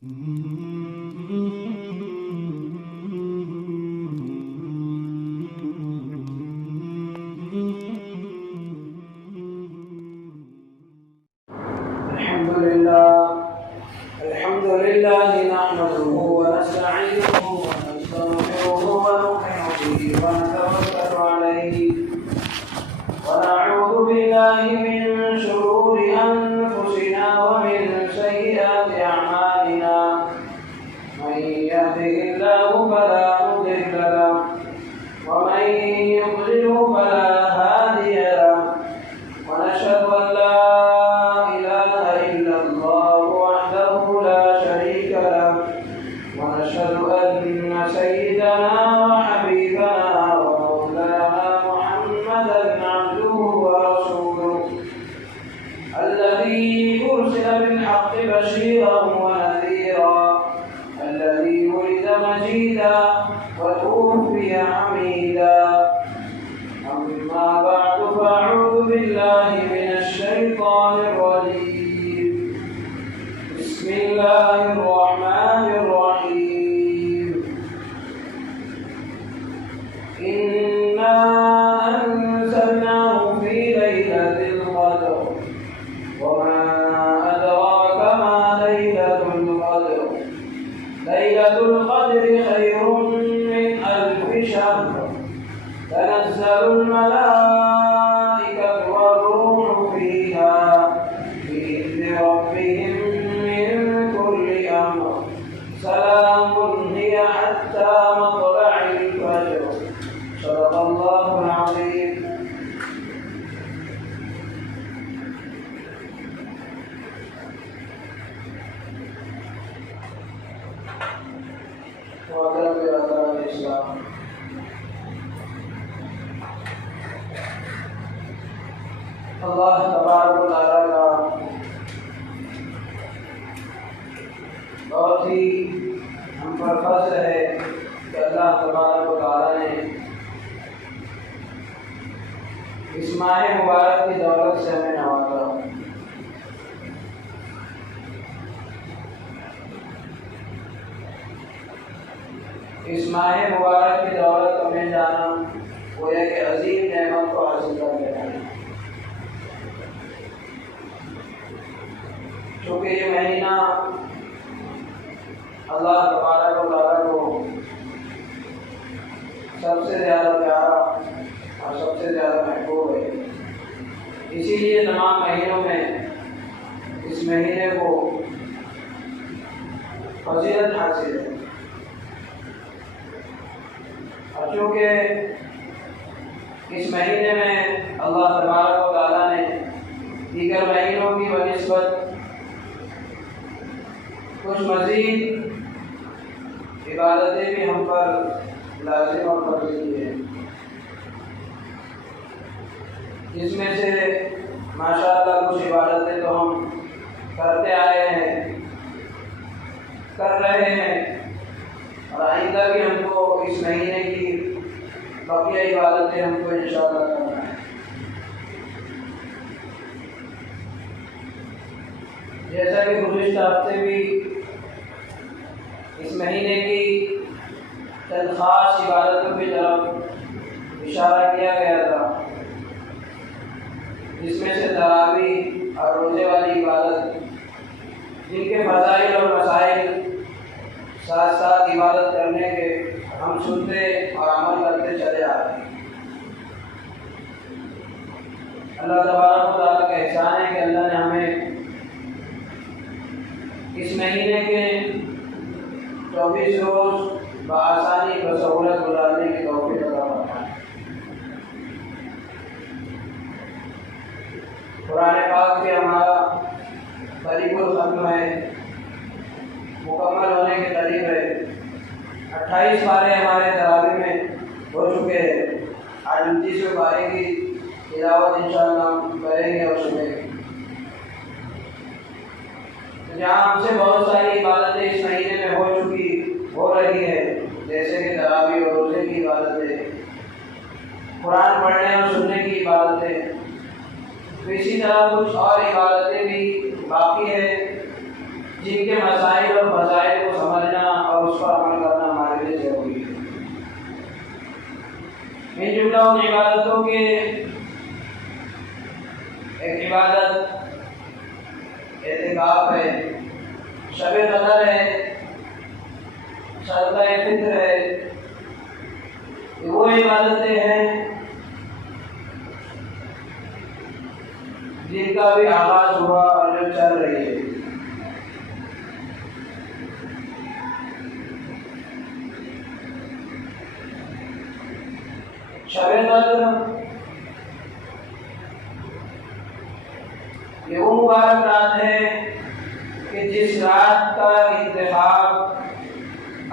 الحمد لله نحمده ونستعينه ونستغفره ونؤمن به ونتوكل عليه ونعوذ بالله من شرور أنفسنا ومن سيئات أعمالنا من يهده الله فلا مضل له ومن يضلل فلا هادي له ونشهد أن لا إله إلا الله وحده لا شريك له ونشهد أن سيدنا وحبيبنا ومولانا محمدا عبده ورسوله الذي أرسل بالحق بشيرا ونذيرا الذي ولد مجيدا وتوفي حميدا أما بعد فأعوذ بالله من الشيطان الرجيم بسم الله الرحمن الرحيم إنا أنزلناه في ليلة القدر وما أدراك ما ليلة القدر ليلة القدر خير من ألف شهر تنزل الملائكة والروح فيها بإذن ربهم من كل أمر سلام هي حتى مطلع الفجر صدق الله العظيم. محترم برادران اسلام، اللہ تبارک و تعالیٰ کا بہت ہی ہم پر فضل ہے کہ اللہ تبارک و تعالیٰ نے اس ماہ مبارک کی دولت سے ہمیں نوازا. اس ماہ مبارک کی دولت ہمیں جانا وہ ایک عظیم نعمت کو حاصل کر لینا ہے. چونکہ یہ مہینہ اللہ تبارک و تعالیٰ کو سب سے زیادہ پیارا اور سب سے زیادہ محبوب ہے، اسی لیے تمام مہینوں میں اس مہینے کو فضیلت حاصل ہے. اور چونکہ اس مہینے میں اللہ تبارک و تعالیٰ نے دیگر مہینوں کی بنسبت کچھ مزید عبادتیں بھی ہم پر لازم اور فرض کی ہیں، جس میں سے ماشاءاللہ کچھ عبادتیں تو ہم کرتے آئے ہیں، کر رہے ہیں، اور آئندہ بھی ہم کو اس مہینے کی بقیہ عبادتیں ہم کو انشاءاللہ کرنا ہے. جیسا کہ گزشتہ ہفتے بھی اس مہینے کی چند خاص عبادتوں کی طرف اشارہ کیا گیا تھا، جس میں سے تراویح اور روزے والی عبادت، جن کے فضائل اور مسائل ساتھ ساتھ عبادت کرنے کے ہم سنتے اور عمل کرتے چلے آ رہے ہیں. اللہ تبارک و تعالیٰ کا احسان ہے کہ اللہ نے ہمیں اس مہینے کے 24 روز بآسانی بسہولت گزارنے کی توفیق عطا فرمائے. قرآن پاک بھی ہمارا قریب الختم ہے، مکمل ہونے کے قریب ہے. 28 پارے ہمارے تراویح میں ہو چکے ہیں. آج 29ویں پارے کی تلاوت انشاءاللہ ہم کریں گے اور سنیں گے. جہاں ہم سے بہت ساری عبادتیں اس مہینے میں ہو رہی ہے، جیسے کہ تراویح اور روزے کی عبادتیں، قرآن پڑھنے اور سننے کی عبادتیں، تو اسی طرح کچھ اور عبادتیں بھی باقی ہیں جن کے مسائل اور فضائل کو سمجھنا اور اس پر عمل کرنا ہمارے لیے ضروری ہے۔ ان جملہ ان عبادتوں کے ایک عبادت اعتکاف ہے، شب قدر ہے، صدقہ فطر ہے، وہ عبادتیں ہیں جن کا بھی آغاز ہوا اور جو چل رہی ہے۔ شب قدر یہ وہ مبارک رات ہے کہ جس رات کا انتخاب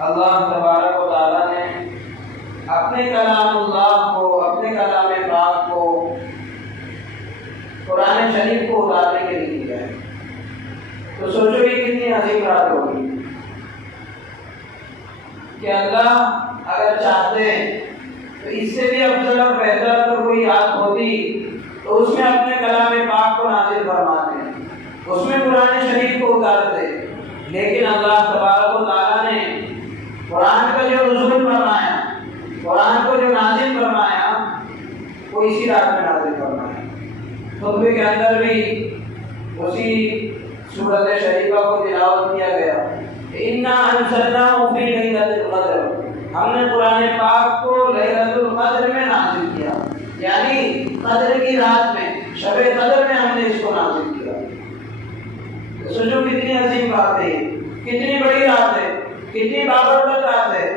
اللہ تبارک و تعالیٰ نے اپنے کلام اللہ کو، اپنے کلام پاک کو، قرآن شریف کو اتارنے کے لیے کیا ہے۔ تو سوچو یہ کتنی عظیم رات ہوگی کہ اللہ اگر چاہتے تو اس سے بھی افضل اور بہتر اگر کوئی رات ہوتی تو اس میں اپنے کلام پاک کو نازل فرماتے، اس میں قرآن شریف کو اتارتے، لیکن اللہ تبارک و تعالیٰ نے قرآن کا جو نزول فرمایا، قرآن کو جو نازل فرمایا، وہ اسی رات میں نازل فرمایا۔ خطبے کے اندر بھی اسی سورۃ شریفہ کو تلاوت کیا گیا، اِنَّا أَنزَلْنَاهُ فِي لَيْلَةِ الْقَدْرِ، ہم نے قرآن پاک کو لیلۃ القدر میں نازل کیا، یعنی قدر کی رات میں، شب قدر میں ہم نے اس کو نازل کیا۔ سوچو کتنی عظیم بات ہے، کتنی بڑی رات ہے، کتنی بابرکت رات ہے،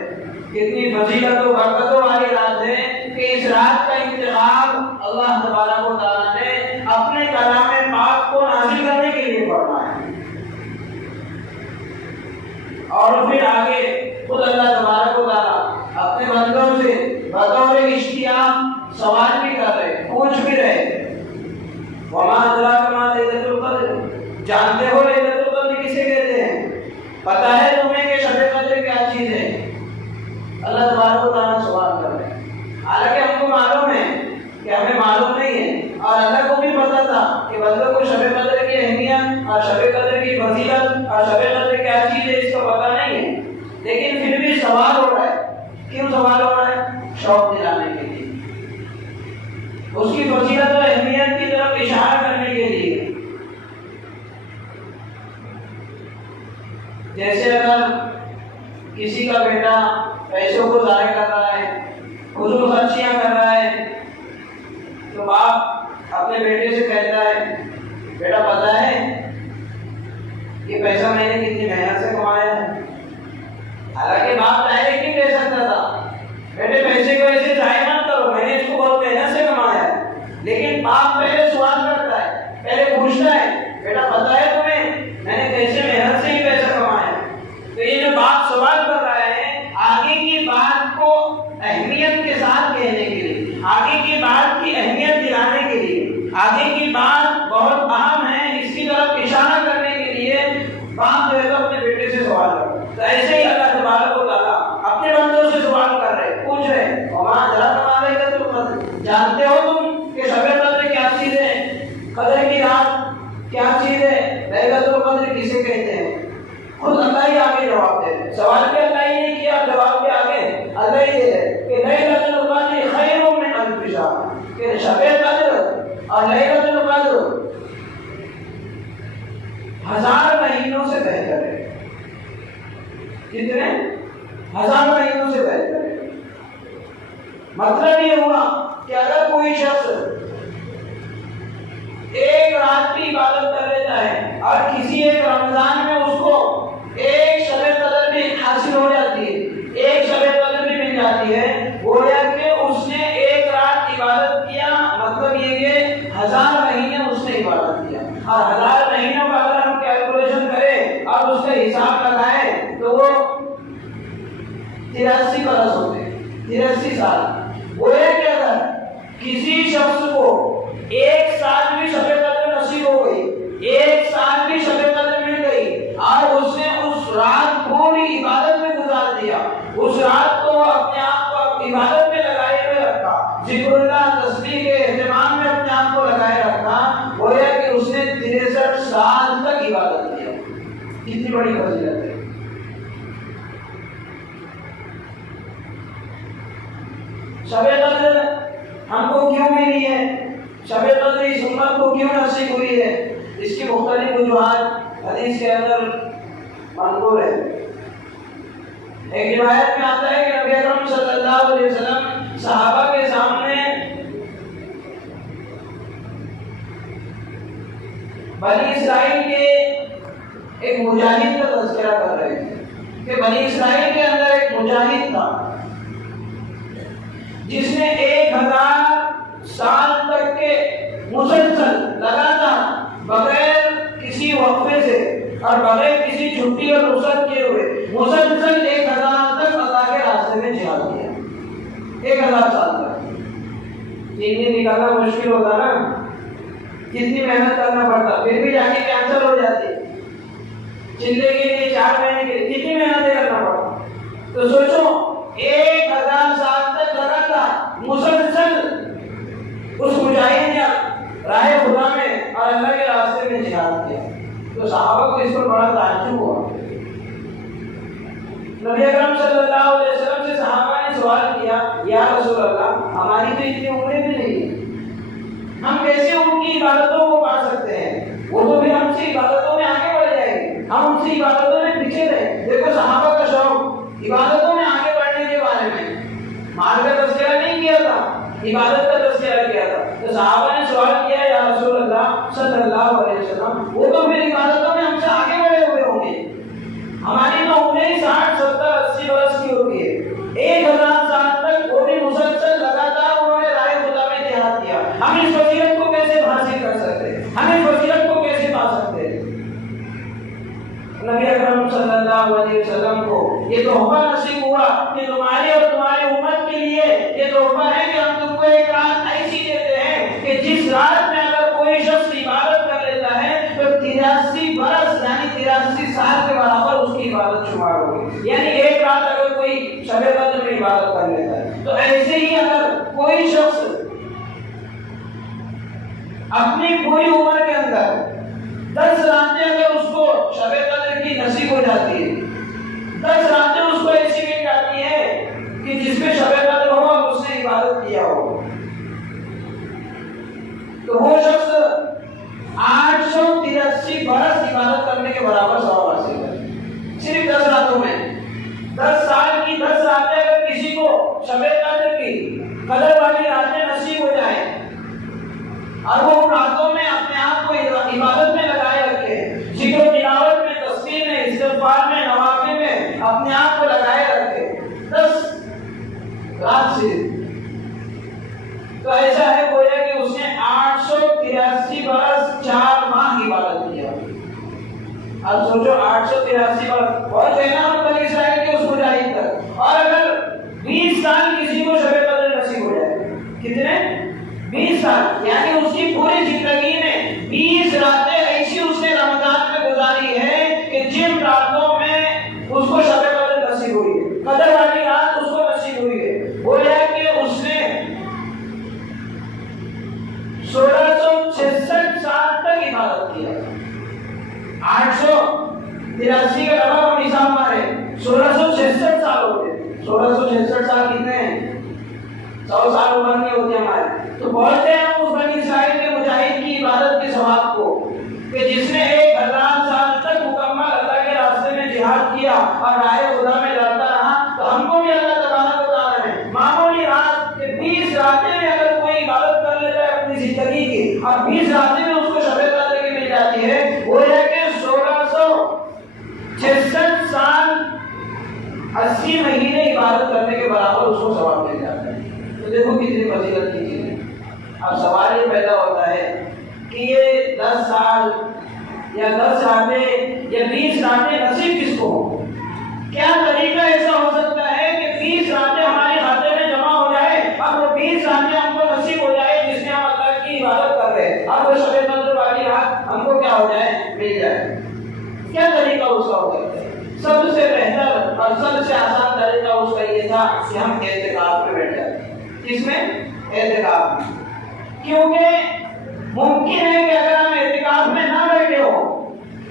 کتنی فضیلت و برکتوں والی رات ہے کہ اس رات کا انتخاب اللہ تبارک و تعالیٰ نے اپنے کلام پاک کو نازل کرنے کے لیے فرمایا۔ اور پھر آگے خود اللہ تبارک و تعالیٰ اپنے بندوں سے بطور اشتیاق سوال بھی کر رہے، پوچھ بھی رہے، وما ادراک ما لیلۃ القدر، جانتے ہو لیلۃ القدر کسے کہتے ہیں؟ پتہ ہے تمہیں کہ شب قدر کیا چیز ہے؟ اللہ تبارک و تعالیٰ سوال کر رہے ہیں، حالانکہ ہم کو معلوم ہے کہ ہمیں معلوم نہیں ہے، اور اللہ کو بھی پتہ تھا کہ بندوں کو شب قدر کی اہمیت اور شب قدر کی فضیلت اور شب قدر کیا چیز ہے اس کو پتہ نہیں ہے، لیکن پھر بھی سوال ہو رہا ہے۔ کیوں سوال ہو رہا ہے؟ شوق دلانے کے لیے، اس کی فضیلت و اہمیت کی طرف اشارہ کرنے کے لیے۔ جیسے اگر کسی کا بیٹا پیسوں کو ضائع کر رہا ہے، فضول خرچیاں کر رہا ہے، تو باپ اپنے بیٹے سے کہتا ہے، بیٹا پتہ ہے یہ پیسہ میں نے کتنی محنت سے کمایا ہے۔ حالانکہ باپ ڈائریکٹ نہیں کہہ سکتا تھا بیٹے پیسے کو ایسے ضائع مت کرو، میں نے اس کو بہت محنت سے کمایا ہے، لیکن باپ پہلے سوال کرتا ہے، پہلے پوچھتا ہے، بیٹا پتہ ہے تمہیں میں نے کیسے محنت سے ہی پیسہ کمایا۔ تو یہ جو باپ سوال کر رہا ہے آگے کی بات کو اہمیت کے ساتھ کہنے کے لیے، آگے کی بات کی اہمیت دلانے کے لیے، آگے کی بات بہت اہم ہے اس کی طرف اشارہ کرنے کے لیے باپ جو ہے تو اپنے بیٹے سے سوال کر رہا ہے۔ تو ایسے ہی اللہ تبارک و تعالیٰ اپنے بندوں سے سوال کر رہے، پوچھ رہے، وما ادراک ما لیلۃ القدر، جانتے ہو تم کہ شب قدر کیا چیز ہے؟ قدر کی رات کیا چیز ہے؟ لیلۃ القدر کسے کہتے ہیں؟ خود اللہ ہی آگے جواب دے رہے، سوال بھی اللہ ہی نے کیا، جواب بھی آگے اللہ ہی دے رہے کہ لیلۃ القدر خیر من الف شہر، کہ شب قدر اور لیلۃ القدر 1000 مہینوں سے بہتر ہے۔ کتنے؟ 1000 مہینوں سے بہتر ہے۔ مطلب یہ ہوا کہ اگر کوئی شخص ایک رات کی عبادت کر لیتا ہے اور کسی ایک رمضان میں اس کو ایک شب قدر بھی حاصل ہو جاتی ہے، ایک شب قدر بھی مل جاتی ہے، گویا کہ اس نے ایک رات عبادت کیا، مطلب یہ کہ 1000 مہینے اس نے عبادت کیا، اور 1000 مہینوں کا اگر ہم کیلکولیشن کریں اور اس کا حساب لگائیں تو وہ 83 برس ہوتے ہیں، 83 سال۔ گویا کہ اگر کسی شخص کو ایک سال بھی شب قدر نصیب ہو گئی، ایک سال بھی شب قدر مل گئی، اور اس نے اس رات پوری عبادت میں گزار دیا، اس رات کو اپنے آپ کو عبادت میں لگائے ہوئے رکھا، ذکر اللہ تسبیح کے اہتمام میں اپنے آپ کو لگائے رکھا، گویا کہ اس نے 63 سال تک عبادت کیا۔ کتنی فضیلت ہے۔ شب قدر ہم کو کیوں ملی ہے، شب قدر اس امت کو کیوں نصیب ہوئی ہے، اس کی مختلف وجوہات حدیث کے اندر منقول ہے۔ ایک روایت میں آتا ہے کہ نبی اکرم صلی اللہ علیہ وسلم صحابہ کے سامنے بنی اسرائیل کے ایک مجاہد کا تذکرہ کر رہے تھے کہ بنی اسرائیل کے اندر ایک مجاہد تھا جس نے 1000 سال تک کے مسلسل لگاتار بغیر کسی وقفے سے اور بغیر کسی چھٹی اور رخصت کیے ہوئے مسلسل 1000 تک اللہ کے راستے میں جہاد کیا۔ 1000 سال تک 3 دن نکالنا مشکل ہوتا نا، کتنی محنت کرنا پڑتا، پھر بھی جا کے کینسل ہو جاتی، چلے کے لیے 4 مہینے کے لیے کتنی محنت کرنا پڑتا۔ تو سوچو 1000 سال تک لگاتار مسلسل اس مجاہد نے راہ خدا میں اور اللہ کے راستے میں جہاد کیا۔ تو صحابہ کو اس پر بڑا تعجب ہوا۔ نبی اکرم صلی اللہ علیہ وسلم سے صحابہ نے سوال کیا، یا رسول اللہ ہماری تو اتنی عمریں بھی نہیں ہیں، ہم کیسے ان کی عبادتوں کو پا سکتے ہیں، وہ تو بھی ہم سے عبادتوں میں آگے بڑھ جائیں گے، ہم ان سے عبادتوں میں پیچھے رہے۔ دیکھو صحابہ کا شوق عبادتوں میں آگے بڑھنے کے بارے میں، مال کا تذکرہ نہیں کیا تھا، عبادت کا تذکرہ کیا تھا۔ تو صحابہ نے سوال کیا، یا رسول اللہ صلی اللہ علیہ وسلم وہ تو پھر عبادتوں میں ہم سے آگے بڑھے ہوئے ہوں گے، ہماری تو عمریں 60 70 80 برس کی ہوتی ہے، 1000 سال تک وہ بھی مسلسل لگاتار انہوں نے راہ خدا میں جہاد کیا، ہم اس فضیلت کو کیسے حاصل کر سکتے، ہم اس فضیلت کو کیسے پا سکتے۔ نبی اکرم صلی اللہ علیہ وسلم کو یہ تحفہ نصیب ہوا کہ تمہارے اور تمہاری امت کے لیے یہ تحفہ ہے کہ ہم تم کو ایک رات ایسی دیتے ہیں کہ جس رات میں اگر کوئی شخص عبادت کر لیتا ہے تو 83 برس یعنی 83 سال کے برابر اس کی عبادت شمار ہوگی۔ یعنی ایک رات اگر کوئی شب قدر میں عبادت کر لیتا ہے تو ایسے ہی اگر کوئی شخص اپنی پوری عمر کے اندر 10 راتیں اگر اس کو شب قدر کی نصیب ہو جاتی ہے، 10 راتیں اس کو ایسی مل جاتی ہے کہ جس میں شب قدر ہو اور اس نے عبادت کیا ہو، تو وہ شخص 883 برس عبادت کرنے کے برابر ثواب حاصل کرے، صرف 10 راتوں میں۔ 10 سال کی 10 راتیں اگر کسی کو شب قدر کی قدر والی راتیں نصیب ہو جائیں اور وہ ان راتوں میں اپنے آپ کو عبادت میں لگائے رکھے، ذکر و تلاوت میں، تسبیح میں، استغفار میں، نوافل میں اپنے آپ کو لگائے رکھے 10 رات سے، تو ایسا ہے گویا کہ اس نے 883 برس 4 ماہ عبادت کیا۔ اب سوچو 883 برس بہت ہے نا ہم بنی اسرائیل کے اس مجاہد تک، اور اگر 20 سال کسی کو شب قدر نصیب ہو جائے، کتنے 20 سال، یعنی اس کی پوری زندگی میں 20 راتیں ایسی اس نے رمضان میں گزاری ہے کہ جن راتوں میں اس کو شب قدر نصیب ہوئی ہے، قدر والی رات اس کو نصیب ہوئی ہے، گویا کہ اس نے 1666 سال تک عبادت کیا۔ 883 کا ڈبل ہم حساب مارے 1666 سال ہو گئے۔ 1666 سال کتنے ہیں؟ 100 سال عمر نہیں ہوتی ہمارے۔ تو بولتے ہیں ہم اس بنی اسرائیل کے مجاہد کی عبادت کے ثواب کو کہ جس نے 1000 سال تک مکمل اللہ کے راستے میں جہاد کیا اور راہ خدا میں لڑتا رہا، تو ہم کو بھی اللہ تبارک و تعالیٰ نے معمولی رات کے 20 راتیں میں اگر کوئی عبادت کر لیتا ہے اپنی زندگی کی اور 20 راتیں میں اس کو شب قدر کی مل جاتی ہے، وہ ہے کہ 1666 سال 80 مہینے عبادت کرنے کے برابر اس کو ثواب مل جاتا ہے۔ تو دیکھو کتنی فضیلت کی چیز ہے۔ اب سوال یہ پیدا ہوتا ہے کہ یہ 10 سال یا 10 راتیں یا 20 راتیں نصیب کس کو ہو؟ کیا طریقہ ایسا ہو سکتا ہے کہ 20 راتیں ہمارے کھاتے میں جمع ہو جائے اور وہ 20 راتیں ہم کو نصیب ہو جائے جس میں ہم اللہ کی عبادت کر رہے ہیں اور وہ شب قدر والی رات ہم کو کیا ہو جائے، مل جائے؟ کیا طریقہ اس کا ہو سکتا ہے؟ سب سے بہتر اور سب سے آسان طریقہ اس کا یہ تھا کہ ہم اعتکاف میں بیٹھ جاتے ہیں۔ کس میں؟ اعتکاف میں۔ کیونکہ ممکن ہے کہ اگر ہم اعتکاف میں نہ بیٹھے ہو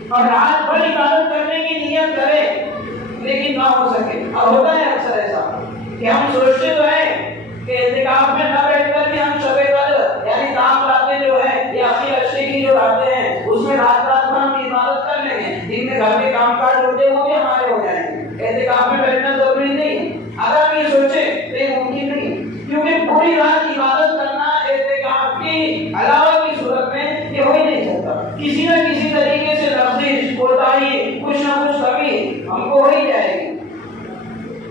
اور رات بھر عبادت کرنے کی نیت نیت کریں لیکن نہ ہو سکے. اب ہوتا ہے اکثر ایسا کہ ہم سوچتے تو ہیں کہ اعتکاف میں نہ بیٹھ کر بھی ہم شب قدر یعنی تام راتیں جو ہے یا اخیر اشرے کی جو راتیں ہیں اس میں رات رات بھر ہم عبادت کر لیں گے. دن میں گھر کے کام کاج ہوتے ہیں وہ بھی ہمارے ہو جائیں گے. اعتکاف میں بیٹھنا ضروری نہیں. اگر ہم یہ سوچیں تو یہ ممکن نہیں، کیونکہ پوری رات عبادت کرنا اعتکاف کی علاوہ کی صورت میں یہ ہو ہی نہیں سکتا. کسی نہ کسی طریقے سے لفظ کوتاہی کچھ نہ کچھ کمی ہم کو ہو ہی جائے گی.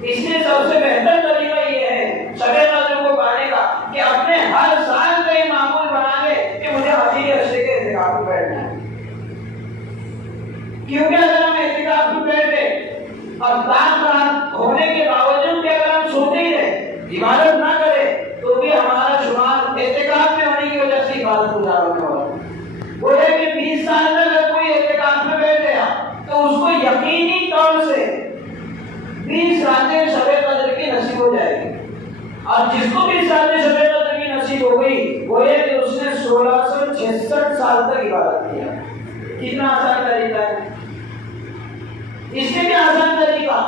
اس لیے سب سے بہتر طریقہ یہ ہے شب قدر کو پانے کا کہ اپنے ہر سال کا یہ معمول بنا لے کہ مجھے حاضری اشرے کے اعتکاف میں بیٹھنا ہے. کیونکہ اگر ہم اعتکاف میں بیٹھے اور رات ہونے کے باوجود بھی اگر ہم سوتے ہی رہے عبادت نہ کرے تو بھی ہمارا شمار اعتکاف میں ہونے کی وجہ سے عبادت گزار ہونے والا ہے. وہ ہے کہ 20 سال میں اگر کوئی اعتکاف میں بیٹھ گیا تو اس کو یقینی طور سے 20 راتیں شب قدر کی نصیب ہو جائے گی. اور جس کو 20 راتیں شب قدر کی نصیب ہو گئی وہ یہ کہ اس نے 1666 سال تک عبادت کیا. کتنا آسان طریقہ ہے. اس سے بھی آسان طریقہ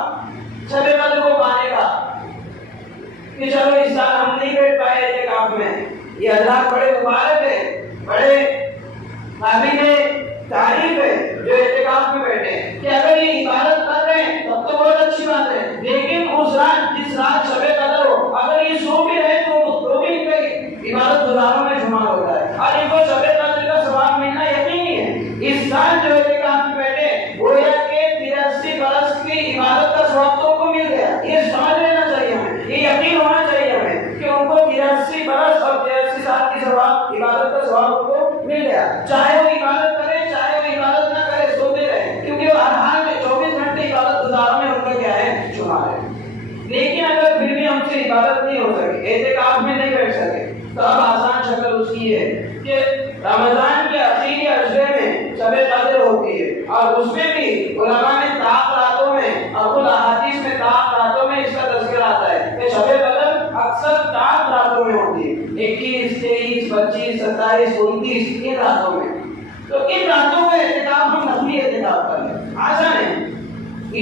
شب قدر کو پانے کا کہ چلو اس سال ہم نہیں بیٹھ پائے اعتکاف میں. یہ حضرات بڑے مبارک ہے، بڑے قابل تعریف ہے جو اعتکاف میں بیٹھے کہ اگر یہ عبادت کر رہے ہیں تب تو بہت اچھی بات ہے، لیکن اس رات جس رات شب قدر ہو اگر یہ سو بھی رہے تو بھی ان کا عبادت گزاروں میں شمار ہوتا ہے اور ان کو شب قدر کا ثواب ملنا یقینی ہے. اس سال جو اعتکاف میں بیٹھے گویا کہ 83 برس کی عبادت کا ثواب تو کو مل گیا. یہ سمجھ لینا چاہیے ہمیں، یہ یقین ہونا چاہیے ہمیں کہ ان کو 83 برس اور 83 سال کی ثواب عبادت کا ثواب ان کو مل گیا. چاہے وہ عبادت کرے چاہے وہ عبادت نہ کرے سوتے رہے، کیونکہ وہ ہر حال میں 24 گھنٹے عبادت گزارنے میں ان کا کیا ہے شمار ہے. لیکن اگر پھر بھی ہم سے عبادت نہیں ہو سکے، اعتکاف میں نہیں بیٹھ سکے، تو اب آسان شکل اس کی ہے کہ رمضان کے اخیری عشرے میں شب قدر ہوتی ہے اور اس میں بھی علماء نے طاق راتوں میں اور خود احادیث میں طاق راتوں میں اس کا تذکرہ آتا ہے کہ شب قدر اکثر طاق راتوں میں ہوتی ہے. 21 23 25 27 29 ان راتوں میں. تو ان راتوں میں اعتکاف ہم نفلی اعتکاف کر لیں. آسان ہے.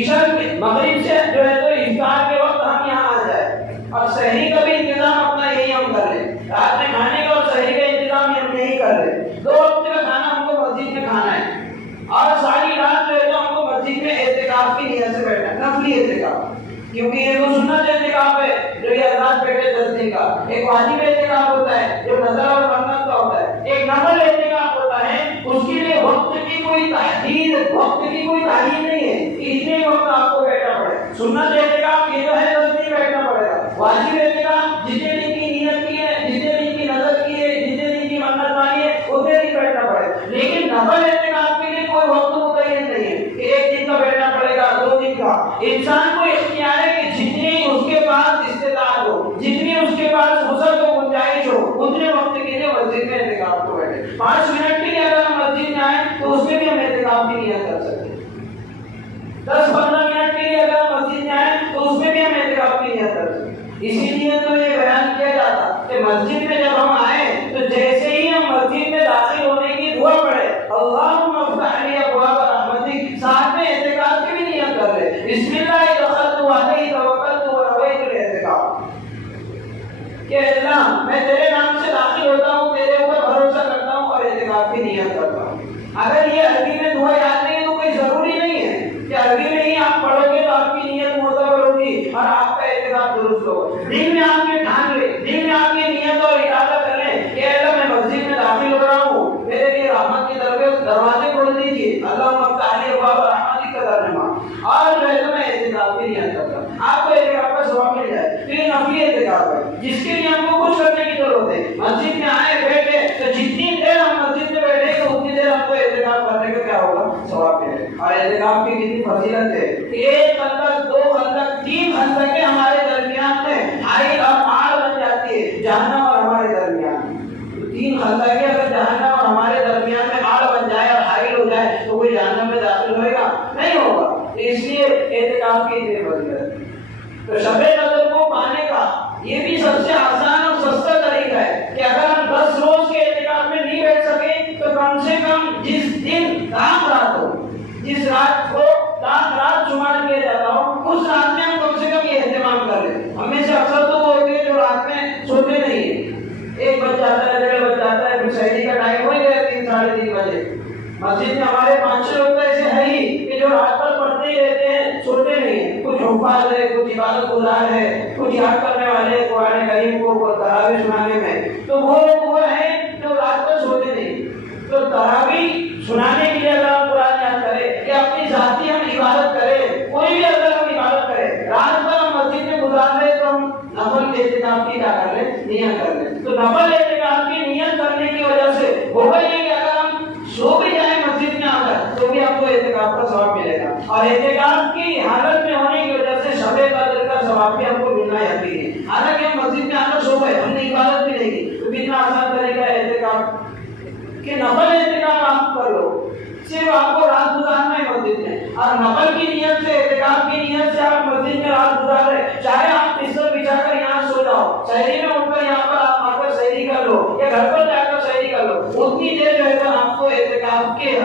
عشاء مغرب سے جو ہے تو افطار کے وقت ہم یہاں آ جائیں اور سحری کا بھی انتظام اپنا یہی ہم کر لیں. رات میں کھانے کا اور سحری کا انتظام ہم یہی کر لیں. 2 وقت کا کھانا ہم کو مسجد میں کھانا ہے اور ساری رات جو ہے تو ہم کو مسجد میں اعتکاف کی نیت سے بیٹھنا ہے، نفلی اعتکاف. کیونکہ یہ تو سنت اعتکاف ہے جو یہ حضرات بیٹھے 10 دن کا. ایک واجب اعتکاف ہوتا ہے جو نظر اور منت کا ہوتا ہے. ایک نفل اعتکاف ہوتا ہے اس کے لیے وقت کی کوئی تحدید نہیں ہے کہ اتنے وقت آپ کو بیٹھنا پڑے. سنت اعتکاف یہ جو ہے 10 دن بیٹھنا پڑے گا. واجب اعتکاف جتنے دن کی نیت کی ہے، جتنے دن کی نظر کی ہے، جتنے دن کی منت مانی ہے اتنے دن بیٹھنا پڑے. لیکن نفل اعتکاف کے لیے کوئی وقت متعین نہیں ہے کہ 1 دن کا بیٹھنا پڑے گا، 2 دن کا. انسان کو اختیار ہے کہ جتنی اس کے پاس استطاعت ہو، جتنی اس کے پاس وسعت و گنجائش ہو اتنے وقت کے لیے مسجد میں اعتکاف کو بیٹھے. 5 منٹ کے لیے اگر ہم مسجد میں آئیں تو اس میں بھی ہم اعتکاف کی نیت کر سکتے ہیں. 10-15 منٹ کے لیے اگر ہم مسجد میں آئیں تو اس میں بھی ہم اعتکاف کی نیت کر سکتے ہیں. اسی لیے تو یہ بیان کیا جاتا کہ مسجد میں جب ہم آئیں تو جیسے ہی ہم مسجد میں داخل ہونے کی دعا پڑھے اللہم افتح لی ابواب رحمتک، ساتھ میں اعتکاف کی بھی نیت کر لے. بسم اللہ دخلت وعلیہ توکلت ورویت الاعتکاف، کہ اللہ میں تیرے نام سے داخل ہوتا ہوں، تیرے اوپر بھروسہ کرتا ہوں اور اعتکاف کی نیت کرتا ہوں. اگر یہ عربی میں دعا یاد نہیں ہے تو کوئی ضروری نہیں ہے کہ عربی میں ہی آپ پڑھو گے تو آپ کی نیت معتبر ہوگی اور آپ کا اعتکاف درست ہوگا. دل میں آپ کے ٹھان لے، دل میں آپ کی نیت اور ارادہ کر لیں کہ اللہ میں مسجد میں داخل ہو رہا ہوں، میرے لیے رحمت کی دروازے کھول دیجیے، اللہ افتح لی ابواب رحمتک کا ترجمہ. اور جو ہے تو میں اعتکاف کی نیت کرتا ہوں، آپ کو اعتکاف کا ثواب مل جائے. تو یہ نفلی اعتکاف ہے جس کے لیے ہم کو کچھ کرنے کی ضرورت ہے. مسجد میں آئے بیٹھے تو جتنی دیر ہم مسجد میں بیٹھے گا اتنی دیر ہم کو اعتکاف کرنے کا کیا ہوگا ثواب ملے. اور اعتکاف کی کتنی فضیلت ہے کہ 1 خندق 2 خندق 3 خندقیں ہمارے درمیان میں حائل اور آڑ بن جاتی ہے جہنم اور ہمارے درمیان. 3 خندقیں اگر جہنم اور ہمارے درمیان میں آڑ بن جائے اور حائل ہو جائے تو کوئی جہنم میں داخل ہوئے گا نہیں ہوگا. اس لیے اعتکاف کی اتنی فضیلت ہے. تو شب قدر کو پانے کا یہ بھی سب سے آسان اور سستا طریقہ ہے کہ اگر ہم 10 روز کے اعتکاف میں نہیں بیٹھ سکے تو کم سے کم جس دن طاق رات ہو، جس رات کو طاق رات پڑھتے ہی رہتے ہیں، سوتے نہیں ہیں. کچھ حفاظ ہے، کچھ عبادت گزار ہے، کچھ یاد کرنے والے ہیں قرآن کریم کو تراویح سنانے میں. تو وہ ہیں جو رات کو سوتے نہیں. تو تراویح سنانے کے لیے اگر ہم قرآن یاد کریں یا اپنی ذاتی ہم عبادت کریں، کوئی بھی اگر ہم عبادت کریں، رات بھر ہم مسجد میں گزار لیں، تو ہم نفل کے اعتکاف کی کیا کر لیں؟ نیت کر لیں. تو نفل اعتکاف کی نیت کرنے کی وجہ سے ہوگا یہ کہ اگر ہم سو بھی جائیں مسجد میں آ کر تو بھی آپ کو اعتکاف کا ثواب ملے گا. اور اعتکاف کی حالت میں ہونے کی وجہ سے شب قدر کا ثواب بھی ہم کو ملنا یقینی ہے. حالانکہ ہم مسجد میں آ کر سو گئے، ہم نے عبادت بھی نہیں کی، تو کتنا آسان طریقہ ہے اعتکاف کہ نفل اعتکاف آپ کر لو. صرف آپ کو رات گزارنا ہے مسجد میں، اور نفل کی نیت سے، اعتکاف کی نیت سے آپ مسجد میں رات گزار رہے، چاہے آپ بستر بچھا کر یہاں سو جاؤ، سحری میں اٹھ کر یہاں پر آپ آ کر سحری کر لو، یا گھر پر جا کر سحری کر لو، اتنی دیر جو ہے تو آپ کو اعتکاف کے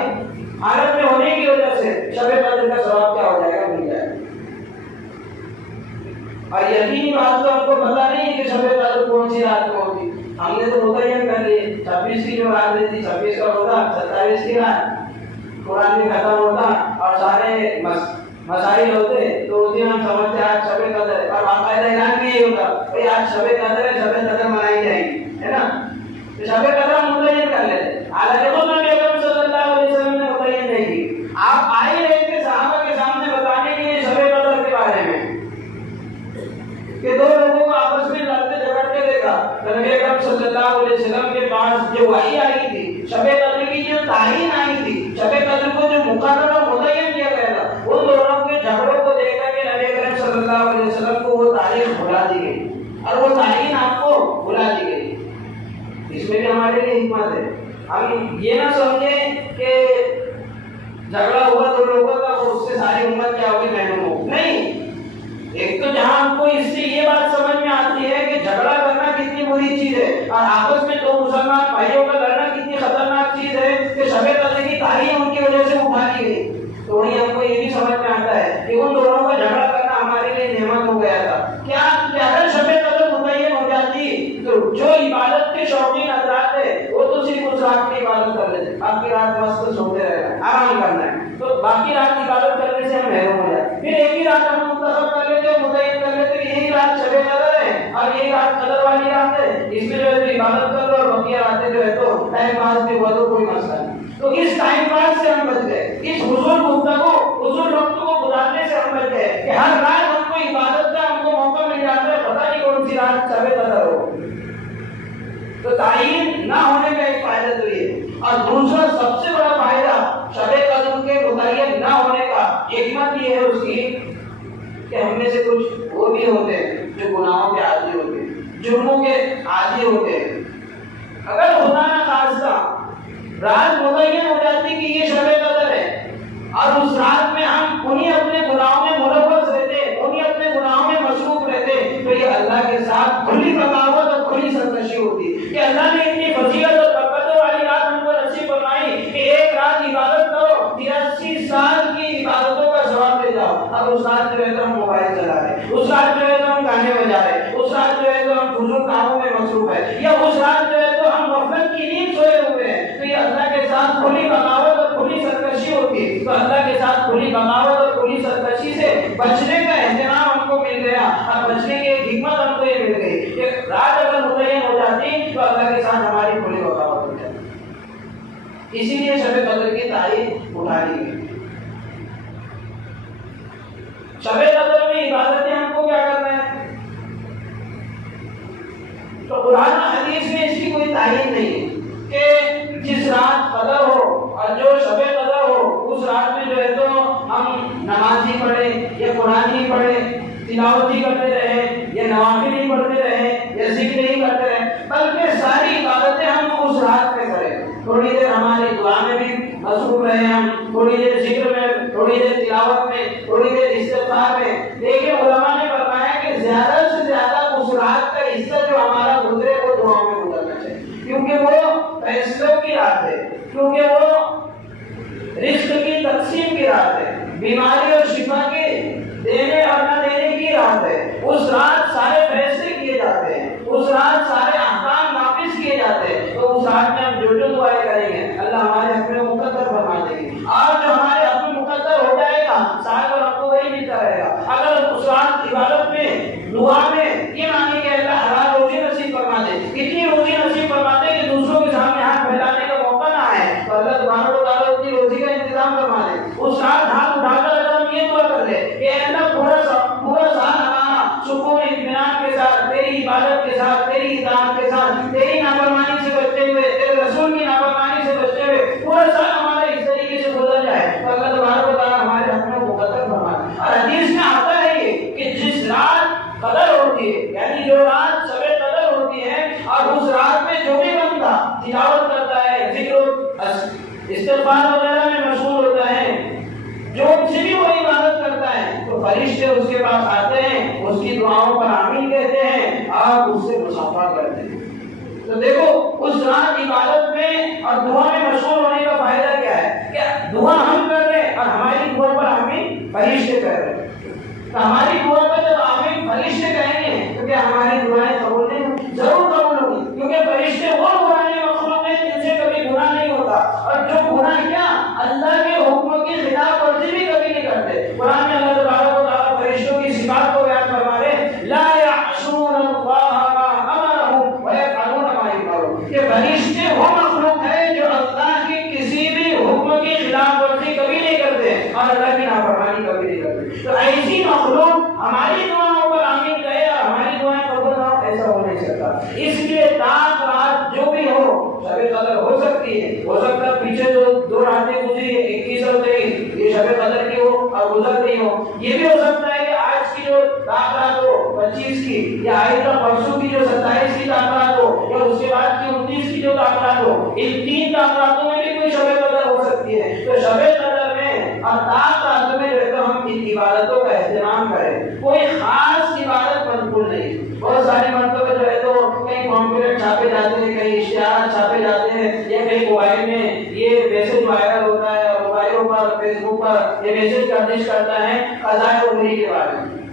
حالت میں ہونے کی وجہ سے شب قدر کا ثواب کیا ہو جائے گا؟ مل جائے گا. اور یقینی بات تو ہم کو پتہ نہیں ہے کہ شب قدر کون سی رات کو ہوگی. ہم نے تو متعین کر لی 26 کی جو رات رہتی، 26 کا ہوتا، 27 کی رات قرآن میں ختم ہوتا اور سارے مسائل ہوتے، تو اس دن ہم سمجھتے آج شب قدر ہے. اور باقاعدہ اعلان بھی یہ ہوتا بھائی آج شب قدر ہے، شب قدر منائی جائے گی، ہے نا. تو شب قدر ہم متعین کر لیتے. حالانکہ خود نبی اکرم صلی اللہ علیہ وسلم نے متعین نہیں کی. آپ آئے رہے تھے صحابہ کے سامنے بتانے کے لیے شب قدر کے بارے میں کہ دو لوگوں کو آپس میں لڑتے جھگڑتے دیکھا. نبی اکرم صلی اللہ علیہ وسلم کے پاس جو وحی آئی تھی، شب قدر کی جو تعین آئی تھی، شب قدر کو جو مقرر اور متعین کیا گیا تھا، ان دونوں کے جھگڑوں کو دیکھ کر کے نبی اکرم صلی اللہ علیہ وسلم کو وہ تاریخ بھلا دی گئی اور وہ تعین آپ کو بھلا دی گئی. اس میں بھی ہمارے لیے حکمت ہے. ہم یہ نہ سمجھیں کہ جھگڑا ہوا دو لوگوں کا وہ اس سے ساری امت کیا ہوگی محروم ہو. نہیں، ایک تو جہاں ہم کو اس سے یہ بات سمجھ میں آتی ہے کہ جھگڑا کرنا کتنی بری چیز ہے، اور آپس میں دو مسلمان بھائیوں کا لڑنا کتنی خطرناک چیز ہے کہ شب قدر کی تعلیم ان کی وجہ سے اٹھا لی گئی. تو وہیں ہم کو یہ بھی سمجھ میں آتا ہے کہ ان دونوں کا جھگڑا کرنا ہمارے لیے نعمت ہو گیا تھا. کیا اگر شب قدر متعین ہو جاتی تو جو عبادت کے شوقین حضرات تھے وہ تو صرف اس رات کی عبادت کر لیتے، باقی رات مست سوتے رہنا، آرام کرنا ہے. تو باقی رات عبادت کرنے سے ہم محروم ہو جاتے. پھر ایک ہی رات ہم منتخب کر لیتے اور متعین کر لیتے کہ یہی رات شب قدر ہے اور یہی رات قدر والی رات ہے، اس میں جو ہے تو عبادت کر لو، اور بقیہ راتیں جو ہے تو ٹائم پاس بھی ہوا تو کوئی مسئلہ نہیں. تو اس ٹائم پاس سے ہم بچ گئے، اس حضور گفتگو حضور وقت کو گزارنے سے ہم بچ گئے کہ ہر رات ہم کو عبادت کا ہم کو موقع مل جاتا ہے، پتہ نہیں کون سی رات شب قدر ہو. تو تعین نہ ہونے کا ایک فائدہ تو یہ ہے. اور دوسرا سب سے بڑا فائدہ شب قدر کے متعین نہ ہونے کا حکمت یہ ہے اس کی کہ ہم میں سے کچھ وہ بھی ہوتے ہیں جو گناہوں کے عادی ہوتے ہیں، جرموں کے عادی ہوتے ہیں. اگر خدا نہ خاصہ رات متعین ہو جاتی کہ یہ شب قدر ہے اور اس رات میں ہم انہیں اپنے گناہوں میں ملوث رہتے، انہیں اپنے گناہوں میں مصروف رہتے، تو یہ اللہ کے ساتھ کھلی بغاوت اور کھلی سرکشی ہوتی کہ اللہ نے اتنی فضیلت اور برکت والی رات ہم کو نصیب فرمائی کہ ایک رات عبادت کرو، 83 سال کی عبادتوں کا ثواب لے جاؤ. اب اس رات جو ہے تو ہم موبائل چلا رہے، اس رات جو ہے تو ہم گانے بجا رہے، اس رات جو ہے تو ہم فضول کاموں میں مصروف ہے، یا اس رات جو ہے تو ہم غفلت کی نیند سوئے ہوئے ہیں. تو یہ اللہ کے ساتھ کھلی بغاوت اور کھلی سرکشی ہوتی ہے. تو اللہ کے ساتھ کھلی بغاوت اور کھلی سرکشی سے بچنے کا اہتمام ہم کو مل گیا، اور بچنے کی ایک حکمت ہم کو یہ مل گئی کہ رات اگر متعین ہو جاتی تو اللہ کے ساتھ ہماری کھلی بغاوت ہو جاتی. اسی لیے شب قدر کی تعریف اٹھا لی گئی. شب قدر میں عبادتیں ہم کو کیا کرنا ہے؟ تو قرآن حدیث میں اس کی کوئی تعین نہیں ہے کہ جس رات قدر ہو اور جو شب قدر ہو اس رات میں جو ہے تو ہم نماز ہی پڑھیں یا قرآن ہی پڑھیں، تلاوت ہی کرتے رہیں یا نوافل ہی پڑھتے رہیں یا ذکر ہی کرتے رہیں، بلکہ ساری عبادتیں ہم اس رات میں کریں. تھوڑی دیر ہماری دعا میں بھی مصروف رہے، ہم تھوڑی دیر ذکر میں، تھوڑی دیر تلاوت میں، تھوڑی دیر استغفار میں. دیکھیں علماء نے فرمایا کہ زیادہ سے زیادہ اس رات کا حصہ جو ہمارا گزرے وہ دعاؤں میں گزرنا چاہیے، کیونکہ وہ فیصلوں کی رات ہے، کیونکہ وہ رزق کی تقسیم کی رات ہے، بیماری اور شفا کے دینے اور نہ دینے کی رات ہے. اس رات سارے فیصلے کیے جاتے ہیں، اس رات سارے احکام نافذ کیے جاتے ہیں. تو اس رات میں ہم جو دعائیں کریں گے اللہ ہمارے حق میں مقدر فرما دیں گے، اور جو ہمارے حق میں مقدر ہو جائے گا سال گا. اگر اس رات عبادت میں دعا میں یہ مانگے کہ اللہ حلال روزی نصیب فرما دے, اتنی روزی نصیب فرما دے کہ دوسروں کے سامنے ہاتھ پھیلانے کا موقع نہ آئے, تو اللہ تبارک و تعالیٰ اتنی روزی کا انتظام فرما دے. اس رات ہاتھ اٹھا کر اگر ہم یہ دعا کر لیں کہ اللہ پورا سال ہمارا سکون اطمینان کے ساتھ, تیری عبادت کے ساتھ, تیری اطاعت کے ساتھ, تیری نافرمانی سے بچتے ہوئے, تیرے رسول کی نافرمانی سے بچتے ہوئے پورا سال ہمارا اس طریقے سے گزر جائے, تو اللہ تبارک و تعالیٰ ہمارے حق میں مقدر فرما دے. اور حدیث میں آتا ہے یہ کہ جس رات قدر ہوتی ہے, یعنی جو رات شب قدر ہوتی ہے, اور اس رات میں جو بھی بندہ تلاوت کرتا ہے, ذکر استغفار وغیرہ میں مشغول ہوتا ہے, جو ان سے بھی وہ عبادت کرتا ہے, تو فرشتے اس کے پاس آتے ہیں, اس کی دعاؤں پر آمین کہتے ہیں, آپ اس سے مصافحہ کرتے ہیں. تو دیکھو اس رات عبادت میں اور دعا میں مشغول ہونے کا فائدہ کیا ہے, کہ دعا ہم کر رہے ہیں اور ہماری دعا پر آمین فرشتے کر رہے ہیں. تو ہماری دعا پر جب آمین فرشتے کہیں گے تو کیا ہماری دعائیں قبول نہیں ہوگی؟ ضرور قبول ہوگی, کیونکہ فرشتے وہ قرآن مخلوق ہیں جن سے کبھی گناہ نہیں ہوتا, اور جو گناہ کیا اللہ کے حکم کی خلاف ورزی بھی کبھی نہیں کرتے. قرآن میں اللہ تبارک و تعالیٰ فرشتوں کی صفات کو بیان فرما رہے, لا یعصون اللہ ما امرهم ویفعلون ما یؤمرون, کہ فرشتے وہ مخلوق ہے جو اللہ کے کسی بھی حکم کی خلاف ورزی کبھی نہیں کرتے اور اللہ کی نافرمانی کبھی نہیں کرتے. تو ایسی مخلوق ہماری دعاؤں پر آمین کہے اور ہماری دعائیں قبول نہ ہو, ایسا ہو نہیں سکتا. اس لیے تاک رات جو بھی ہو, شب قدر ہو سکتی ہے, ہو سکتا ہے پیچھے جو 2 راتیں گزری 21 اور 23 یہ شب قدر کی ہو اور گزر گئی ہو, یہ بھی ہو سکتا ہے کہ آج کی جو تاک رات ہو 25 کی, یا آئندہ پرسوں کی جو 27 کی تاک رات ہو, یا اس کے بعد کی 29 کی جو تاک رات ہو, ان 3 تاک راتوں میں بھی کوئی شب قدر ہو سکتی ہے. تو شب قدر میں اور تاک رات میں جو ہے تو ہم ان عبادتوں کا اہتمام کریں. کوئی خاص عبادت منقول نہیں. بہت ساری مرتبہ جو ہے تو کہیں کمپیوٹر چھاپے جاتے ہیں, کہیں اشتہار چھاپے جاتے ہیں, یا کہیں موبائل میں یہ میسج وائرل ہوتا ہے, موبائلوں پر فیس بک پر یہ میسج گردش کرتا ہے قضاء عمری کے بارے میں,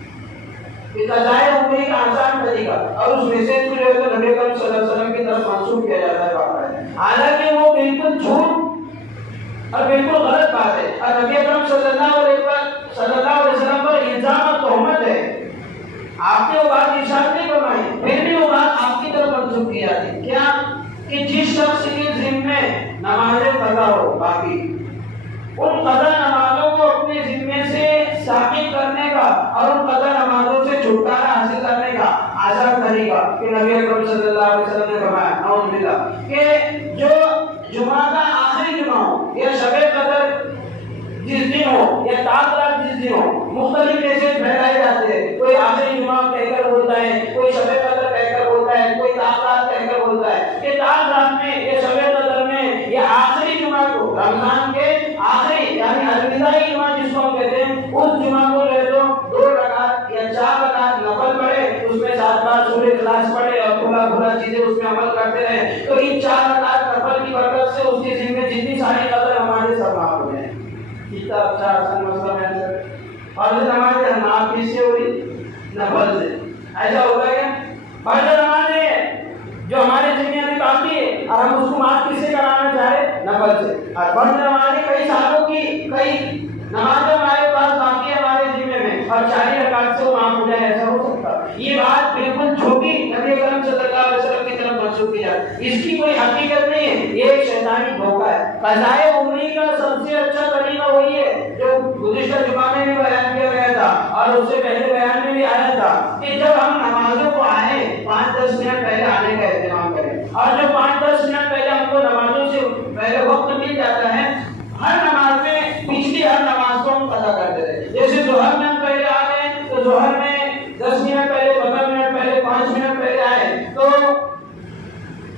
کہ قضاء عمری کا آسان طریقہ, اور اس میسج کو جو ہے تو نبی کریم صلی اللہ علیہ وسلم کی طرف منسوخ کیا جاتا ہے باقاعدہ, حالانکہ وہ بالکل جھوٹ اور بالکل غلط بات ہے, اور نبی اکرم صلی اللہ علیہ وسلم پر الزام اور تہمت ہے. آپ نے وہ بات ارشاد نہیں فرمائی, پھر بھی وہ بات آپ کی طرف منسوخ کی جاتی ہے. کیا کہ جس شخص کے ذمے نماز قضا ہو, باقی ان قضا نمازوں کو اپنے ذمے سے ثابت کرنے کا اور ان قضا نمازوں سے چھٹکارا حاصل کرنے کا آسان طریقہ, کہ نبی اکرم صلی اللہ علیہ وسلم نے فرمایا نعوذ باللہ کہ جو جمعہ کا آخری جمعہ ہو, یا شب قدر جس دن ہو, یا تاک رات جس دن ہو, مختلف میسج پھیلائے جاتے ہیں. کوئی آخری جمعہ کہہ کر بولتا ہے, کوئی شب قدر کہہ کر بولتا ہے, کوئی تاک رات کہہ کر بولتا ہے. کہ تاک رات میں یا شب قدر میں یا آخری جمعہ کو, رمضان کے آخری یعنی الوداعی جمعہ جس کو ہم کہتے ہیں, اس جمعہ کو جو ہے تو 2 رکعت یا 4 رکعت نفل پڑھے, اس میں 7 بار سورہ اخلاص پڑھے اور کھلا چیزیں اس میں عمل کرتے رہے. تو ان 4 رکعت نفل کی برکت سے اس کے ذمہ جتنی ساری قدر ہمارے سب معاف ہو جائیں. کتنا اچھا آسان مسئلہ ہے سر. اور نماز نام کس سے ہوئی؟ نفل سے. ایسا ہوگا کیا؟ فرض نماز ہے جو ہمارے ذمہ ابھی باقی ہے, اور ہم اس کو معاف کس سے کرانا چاہ رہے؟ نفل سے. اور فرض نماز کئی سالوں کی, کئی نماز ہمارے پاس باقی ہے ہمارے ذمہ میں, اور 4 رکعت سے وہ معاف ہو جائے, ایسا ہو سکتا؟ یہ بات بالکل چھوٹی نبی کریم صلی اللہ علیہ وسلم کی طرف منسوخ کی جاتی, اس کی کوئی حقیقت نہیں ہے, یہ ایک شیطانی دھوکہ ہے. قضائے عمری کا سب سے اچھا طریقہ وہی ہے جو گزشتہ جمعہ میں بھی بیان کیا گیا تھا, اور اس سے پہلے بیان میں بھی آیا تھا, کہ جب ہم نمازوں کو آئیں 5-10 منٹ پہلے آنے کا اہتمام کریں, اور جو 5-10 منٹ پہلے ہم کو نمازوں سے پہلے وقت مل جاتا ہے, ہر نماز میں پچھلی ہر نماز کو ہم قضا کرتے رہے. جیسے ظہر میں ہم پہلے آ گئے تو ظہر میں 10 منٹ پہلے, 15 منٹ پہلے, 5 منٹ پہلے آئے, تو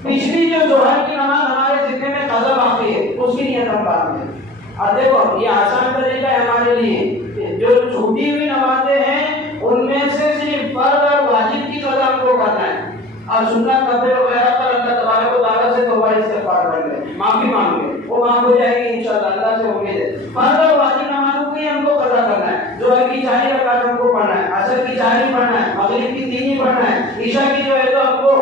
پچھلی جو ظہر کی نماز ہمارے ذمہ میں قضا باقی ہے, اس کی نیت ہم بعد میں. اور دیکھو یہ آسان طریقہ ہے ہمارے لیے, جو چھوٹی ہوئی نمازیں ہیں ان میں سے صرف فرض اور واجب کی قضا ہم کو کرنا ہے, اور سنت نفل وغیرہ پر اللہ تبارک و تعالیٰ سے توبہ استغفار کر لیں, معافی مانگ لیں, وہ معاف ہو جائے گی انشاءاللہ, اللہ سے امید ہے. فرض اور واجب نمازوں کی ہم کو قضا کرنا ہے, ظہر کی 4 رکعت ہم کو پڑھنا ہے, عصر کی 4 ہی پڑھنا ہے, مغرب کی 3 ہی پڑھنا ہے, عشاء کی جو ہے تو ہم کو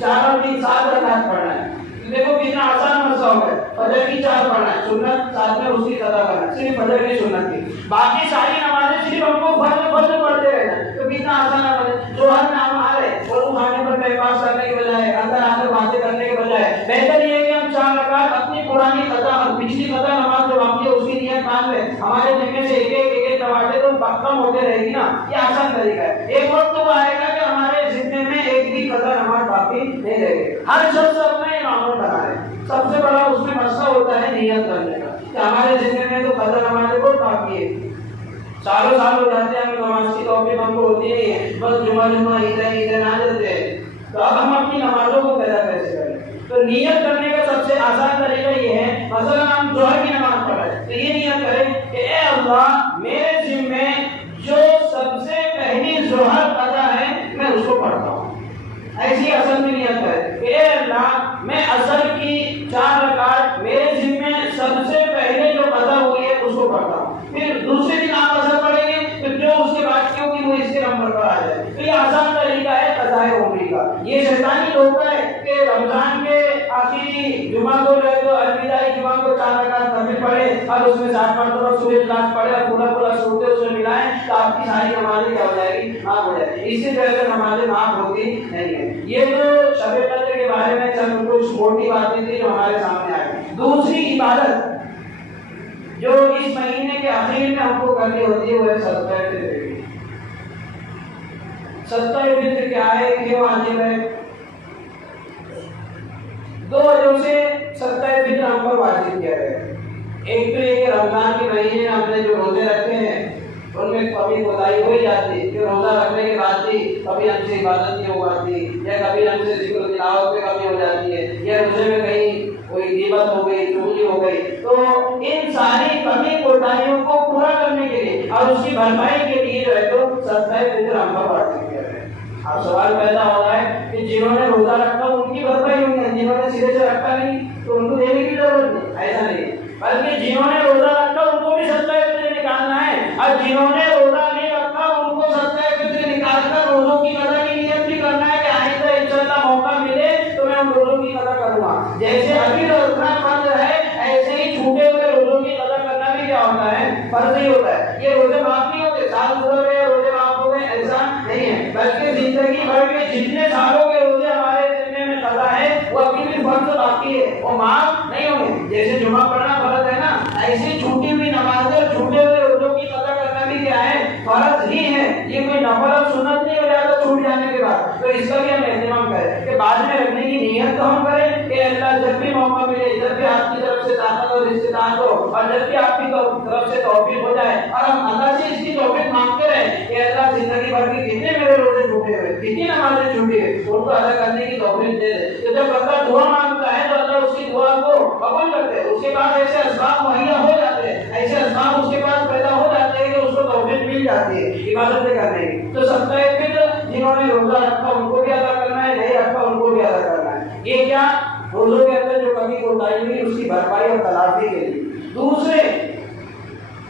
4 اور 3 7 رکعت پڑھنا ہے. دیکھو کتنا آسان مسئلہ ہو گیا. فجر کی 4 پڑھنا ہے, سنت ساتھ میں اس کی قضا کرنا ہے, صرف فجر کی سنت کی. باقی ساری نمازیں صرف ہم کو فرض کم ہوتے رہے گی نا، یہ آسان طریقہ ہے۔ ایک وقت تو آئے گا کہ ہمارے ذمے میں ایک بھی قضا نماز باقی نہیں رہے گی، ہر شخص اپنا یہ معمول بنا ہے۔ سب سے بڑا اس میں مسئلہ ہوتا ہے نیت کرنے کا کہ ہمارے ذمے میں تو قضا نماز بہت باقی ہے، سالوں سال ہو جاتے ہیں، ہم نماز کی توفیق ہم کو ہوتی نہیں ہے، بس جمعہ عیدیں آ جاتے ہیں، تو اب ہم اپنی نمازوں کو پیدا کیسے کریں؟ تو نیت کرنے کا سب سے آسان طریقہ یہ ہے، مثلا ہم ظہر کی نماز پڑھیں تو یہ نیت کریں کہ اے اللہ میرے ذمے جو سب سے پہلی ظہر قضا ہے میں اس کو پڑھتا ہوں، ایسی اصل میں نیت کریں کہ اے اللہ میں عصر کی 4 رکعت میرے ذمے سب سے پہلے جو قضا ہوئی ہے اس کو پڑھتا ہوں، پھر دوسرے دن آپ عصر پڑھیں گے تو جو اس کے بعد کیوں کہ وہ اس کے نمبر پر آ جائے۔ تو یہ آسان طریقہ ہے قضاء عمری کا۔ یہ شیطانی دھوکہ ہے کہ رمضان کے آخری جمعہ کو جو ہے تو الوداعی جمعہ کو 4 رکعت نفل پڑھے اور اس میں 7 مرتبہ سورۃ اخلاص پڑھے اور پورا سورتیں اس میں ملائیں تو آپ کی ساری نمازیں کیا ہو جائے گی؟ معاف ہو جائے گی۔ اسی طرح سے نمازیں معاف ہوتی نہیں ہیں۔ یہ جو شب قدر کے بارے میں چند کچھ موٹی باتیں تھیں جو ہمارے سامنے آئی۔ دوسری عبادت جو اس مہینے کے آخر میں ہم کو کرنی ہوتی ہے وہ ہے صدقہ فطر کی۔ صدقہ فطر کیا ہے، کیوں واجب ہے؟ 2 وجہوں سے صدقہ فطر ہم پر واجب کیا ہے۔ ایک تو یہ کہ رمضان کے مہینے میں ہم نے جو روزے رکھے ہیں ان میں کبھی کوتاہی ہو جاتی ہے کہ روزہ رکھنے کے بعد بھی کبھی ہم سے عبادت نہیں ہو پاتی، یا کبھی ہم سے ذکر و تلاوت میں کمی ہو جاتی ہے، یا روزے میں کہیں کوئی غیبت ہو گئی، چغلی ہو گئی۔ تو ان ساری کمی کوتاہیوں کو پورا کرنے کے لیے اور اس کی بھرپائی کے لیے جو ہے تو صدقہ فطر ہم پر واجب کیا ہے۔ اب سوال پیدا ہو رہا ہے کہ جنہوں نے روزہ رکھا ان کی بھرپائی ہوئی ہے، جنہوں نے سرے سے رکھا نہیں تو ان کو دینے کی ضرورت نہیں، ایسا نہیں، بلکہ جنہوں نے روزہ رکھا ان کو بھی صدقہ فطر نکالنا ہے، اور جنہوں نے روزہ نہیں رکھا ان کو صدقہ فطر نکال کر روزوں کی قضا کی نیت بھی کرنا ہے کہ آئندہ انشاءاللہ موقع ملے تو میں ان روزوں کی قضا کروں گا۔ جیسے ابھی رکھنا فرض ہے ایسے ہی چھوٹے ہوئے روزوں کی قضا کرنا بھی کیا ہوتا ہے؟ فرض ہی ہوتا ہے۔ یہ روزے معاف نہیں ہوتے، سال گزر گئے روزے معاف ہو گئے، ایسا نہیں ہے، بلکہ زندگی بھر کے جتنے سالوں کے روزے ہمارے ذمے میں قضا ہے وہ ابھی بھی فرض باقی ہے، وہ معاف نہیں ہوں گے۔ جیسے جمعہ پڑھنا فرض ہے نا، ایسی چھوٹی ہوئی نمازیں اور چھوٹے ہوئے روزوں کی قضا کرنا بھی کیا ہے؟ فرض ہی ہے۔ یہ کوئی نفل اور سنت نہیں ہو جاتا چھوٹ جانے کے بعد، تو اس کا بھی ہم اہتمام کریں کہ بعد میں رکھنے کی نیت تو ہم کریں کہ اللہ جب بھی موقع ملے، جب بھی آپ کی طرف سے طاقت اور استطاعت ہو اور جب بھی آپ کی طرف سے توفیق ہو جائے اور ہم اللہ سے اس کی توفیق مانگتے رہیں کہ اللہ زندگی بھر کے جتنے میرے روزے چھوٹے ہوئے، کتنی نمازیں چھوٹی ہے، ان کو ادا کرنے کی توفیق دے دے۔ تو جب بندہ دعا مانگتا ہے تو اللہ اس کی دعا کو قبول کرتے ہیں، اس کے پاس ایسے اسباب مہیا ہو جاتے ہیں، ایسے اسباب اس کے پاس پیدا ہو جاتے ہیں کہ اس کو توفیق مل جاتی ہے عبادتیں کرنے کی۔ تو صدقہ فطر جنہوں نے روزہ رکھا ان کو بھی ادا کرنا ہے، نہیں رکھا ان کو بھی ادا کرنا ہے۔ یہ کیا؟ روزوں کے اندر جو کمی کوتاہی ہوئی اس کی بھرپائی اور تلافی کے لیے۔ دوسرے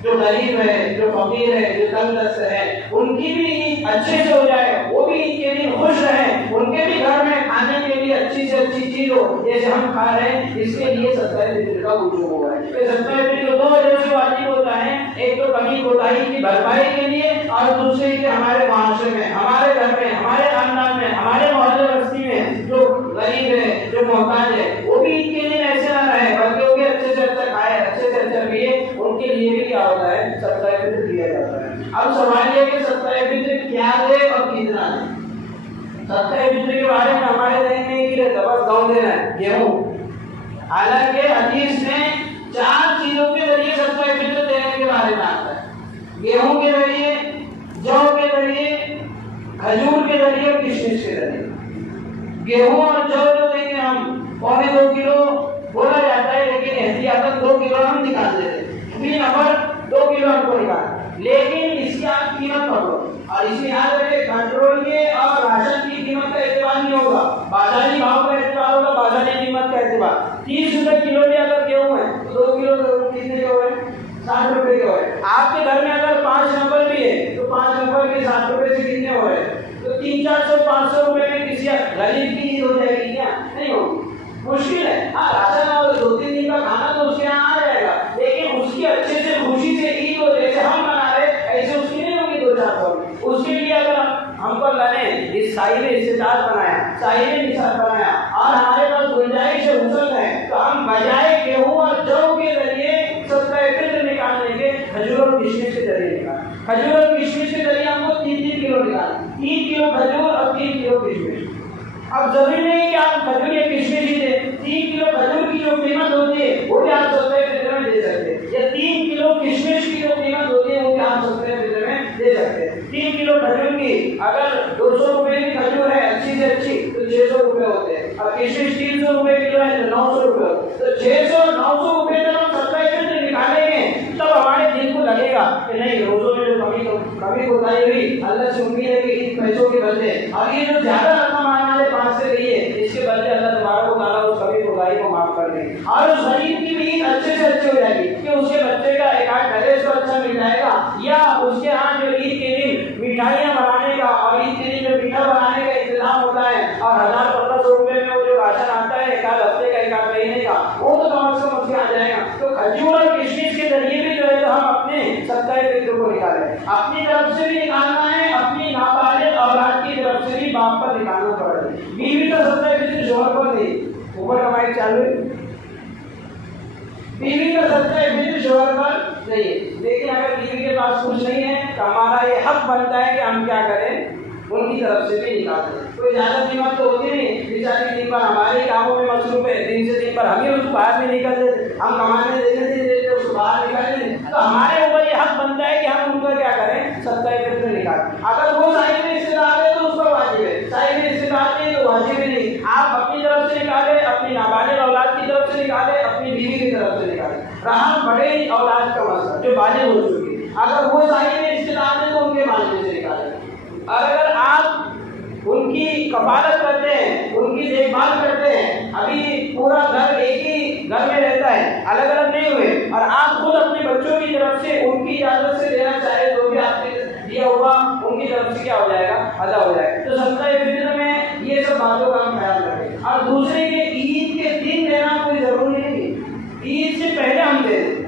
جو غریب ہے، جو فقیر ہے، جو تنگ دست ہے، ان کی بھی عید اچھے سے ہو جائے، وہ بھی عید کے لیے خوش رہیں، ان کے بھی گھر میں کھانے کے لیے اچھی سے اچھی چیز ہو جیسے ہم کھا رہے ہیں، اس کے لیے صدقہ فطر کا وجوب ہوا ہے۔ یہ صدقہ فطر 2 وجہ سے واجب ہوتا ہے، ایک تو کمی کوتاہی کی بھرپائی کے لیے اور دوسرے کہ ہمارے معاشرے میں، ہمارے گھر میں، ہمارے خاندان میں، ہمارے محلے بستی میں جو غریب ہے، جو محتاج ہے، وہ بھی عید کے لیے ایسے نہ رہے بلکہ وہ بھی اچھے سے اچھا کھائے، اچھے سے اچھا پیے، ان کے لیے بھی کیا ہوتا ہے؟ صدقہ فطر دیا جاتا ہے۔ اب سوال یہ کہ صدقہ فطر کیا دے اور کتنا دے؟ صدقہ فطر کے بارے میں ہمارے ذہن میں یہ رہتا بس گاؤں دینا ہے، گیہوں، حالانکہ حدیث میں 4 چیزوں کے ذریعے صدقہ فطر دینے کے بارے میں آتا ہے، گیہوں کے ذریعے، جو کے ذریعے، کھجور کے ذریعے اور کشمش کے ذریعے۔ گیہوں اور جو دیں گے ہم 2.25 کلو بولا جاتا ہے، لیکن احتیاطاً 2 کلو ہم نکال دیتے ہیں، بھی نفر 2 کلو ہم کو نکال، لیکن اس کی آپ قیمت پکڑو اور اس میں یاد رکھے کنٹرول کے اور راشن کی قیمت کا اعتبار نہیں ہوگا، بازاری بھاؤ کا اعتبار ہوگا، بازاری قیمت کا اعتبار۔ 30 روپے کلو بھی اگر گیہوں ہے تو 2 کلو کتنے کے ہوئے؟ 60 روپے کے ہوئے۔ آپ کے گھر میں اگر 5 نفر بھی ہے تو 5 نفر کے 60 روپے سے کتنے ہوئے؟ تو 300-400-500 روپے میں کسی غریب کی عید ہو جائے گی کیا؟ نہیں ہوگی، مشکل ہے۔ ہاں راشن اور 2-3 دن کا کھانا تو اس کے یہاں آ جائے گا، لیکن اس کی اچھے سے خوشی سے عید ہو جیسے ہم منا رہے ایسے اس کی نہیں ہوگی 200-400۔ اس کے لیے اگر ہم کو اللہ نے اس صاحب استطاعت بنایا، صاحب نصاب بنایا اور ہمارے پاس گنجائش وسعت ہے تو ہم بجائے گیہوں اور جو کے ذریعے صدقہ فطر نکالنے کے کھجور اور کشمش کے ذریعے نکالیں۔ کھجور اور کشمش کے ذریعے ہم کو 3 کلو نکالنا، 3 کلو کھجور اور 3 کلو کشمش۔ اب ضروری نہیں کہ آپ کھجور یا کشمش ہی دیں، 3 کلو کھجور کی جو قیمت ہوتی ہے وہ بھی آپ صدقہ فطر میں دے سکتے ہیں، یا 3 کلو کشمش کی جو قیمت ہوتی ہے وہ بھی آپ صدقہ فطر میں دے سکتے ہیں۔ 3 کلو کھجور کی اگر 200 روپے کی کھجور ہے اچھی سے اچھی تو 600 روپے ہوتے ہیں، اور کشمش 300 روپے کلو ہے تو 900 روپے ہوتے ہیں، تو 600 900 روپے جب ہم صدقہ فطر نکالیں گے تب ہمارے دل کو لگے گا کہ نہیں روزوں میں جو کمی کوتاہی ہوئی اللہ سے امید ہے کہ ان پیسوں کے بدلے اب یہ جو زیادہ رقم آنے والے پاس سے گئی ہے اس کے بدلے اللہ تبارک و تعالیٰ اس کمی کوتاہی کو معاف کر دیں گے، اور اس غریب کی بھی عید اچھے سے اچھی ہو جائے گی کہ اس کے بچے کا ایک آدھ ڈریس تو اچھا مل جائے گا، یا اس کے ہاں جو عید کے دن مٹھائیاں بنانے کا اور عید کے دن جو میٹھا بنانے کا انتظام ہوتا ہے اور 1000-1500 روپے میں وہ جو راشن آتا ہے ایک آدھ ہفتے کا ایک آدھ مہینے کا وہ تو کم از کم اس کے آ جائے گا۔ تو کھجور اور کشمش کے ذریعے بھی جو ہے تو ہم اپنے صدقہ فطر کو نکالیں، اپنی طرف سے بھی نکالنا ہے، اپنی نابالغ اولاد کی طرف سے بھی باپ پر نکالنا پڑے گا۔ بیوی کا صدقہ فطر شوہر پر نہیں، اوپر کمائی چالو ہے، بیوی کا صدقہ فطر شوہر پر نہیں ہے، لیکن اگر بیوی کے پاس کچھ نہیں ہے تو ہمارا یہ حق بنتا ہے کہ ہم کیا کریں ان کی طرف سے بھی نکالتے ہیں۔ کوئی زیادہ قیمت تو ہوتی نہیں، بیچاری دن پر ہمارے کاموں میں مصروف ہے، دن سے دن پر ہم ہی اس کو باہر نہیں نکل دیتے، ہم کمانے دینے نہیں دیتے اس کو باہر نکال دیتے، تو ہمارے اوپر یہ حق بنتا ہے کہ ہم ان کا کیا کریں صدقہ فطر نکالیں۔ اگر وہ صاحب رشتے دار ہے تو اس پر واجب ہے، صاحب رشتے دار نہیں تو واجب ہی نہیں، آپ اپنی طرف سے نکالیں، اپنی نابالغ اولاد کی طرف سے نکالیں، اپنی بیوی کی طرف سے نکالیں۔ رہا بڑے اولاد کا مسئلہ جو بالغ ہو چکی ہے، اگر وہ صاحب رشتے دار ہیں تو ان کے مالک سے نکالیں، اور اگر آپ ان کی کفالت کرتے ہیں، ان کی دیکھ بھال کرتے ہیں، ابھی پورا گھر ایک ہی گھر میں رہتا ہے، الگ الگ نہیں ہوئے، اور آپ خود اپنے بچوں کی طرف سے ان کی اجازت سے دینا چاہے تو بھی آپ کے دیا ہوا ان کی طرف سے کیا ہو جائے گا ادا ہو جائے گا۔ تو صدقہ فطر میں یہ سب باتوں کا ہم خیال رکھیں، اور دوسرے کے عید کے دن دینا کوئی ضروری نہیں، عید سے پہلے ہم دے دیں